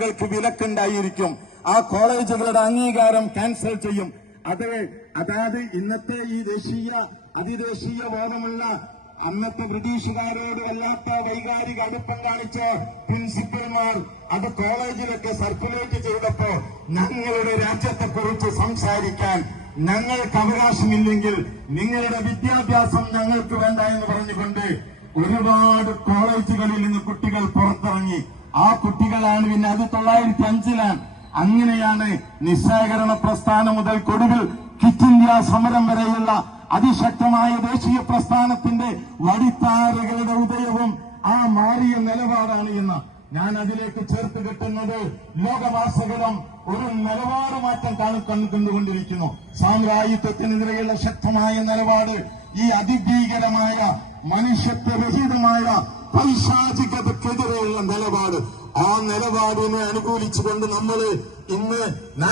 ൾക്ക് വിലക്കുണ്ടായിരിക്കും. ആ കോളേജുകളുടെ അംഗീകാരം ക്യാൻസൽ ചെയ്യും. അതായത് ഇന്നത്തെ ഈ അതിദേശീയ ബോധമുള്ള അന്നത്തെ ബ്രിട്ടീഷുകാരോട് വല്ലാത്ത വൈകാരിക അടുപ്പം കാണിച്ച പ്രിൻസിപ്പൽമാർ അത് കോളേജിലൊക്കെ സർക്കുലേറ്റ് ചെയ്തപ്പോ ഞങ്ങളുടെ രാജ്യത്തെക്കുറിച്ച് സംസാരിക്കാൻ ഞങ്ങൾക്ക് അവകാശമില്ലെങ്കിൽ നിങ്ങളുടെ വിദ്യാഭ്യാസം ഞങ്ങൾക്ക് വേണ്ട എന്ന് പറഞ്ഞുകൊണ്ട് ഒരുപാട് കോളേജുകളിൽ നിന്ന് കുട്ടികൾ പുറത്തിറങ്ങി. ആ കുട്ടികളാണ് പിന്നെ 1905 അങ്ങനെയാണ് നിസ്സഹകരണ പ്രസ്ഥാനം മുതൽ കൊടുവിൽ ക്വിറ്റ് ഇന്ത്യ സമരം വരെയുള്ള അതിശക്തമായ ദേശീയ പ്രസ്ഥാനത്തിന്റെ വഴിത്താരകളുടെ ഉദയവും ആ മാറിയ നിലപാടാണ് എന്ന് ഞാൻ അതിലേക്ക് ചേർത്ത് കെട്ടുന്നത്. ലോകവാസികളും ഒരു നിലപാട് മാറ്റം കണ്ടുകൊണ്ടിരിക്കുന്നു. സാമ്രാജ്യത്വത്തിനെതിരെയുള്ള ശക്തമായ നിലപാട്, ഈ അതിഭീകരമായ മനുഷ്യത്വരഹിതമായ പൈശാചികതക്കെതിരെയുള്ള നിലപാട്, ആ നിലപാടിനെ അനുകൂലിച്ചുകൊണ്ട് നമ്മൾ ഇന്ന്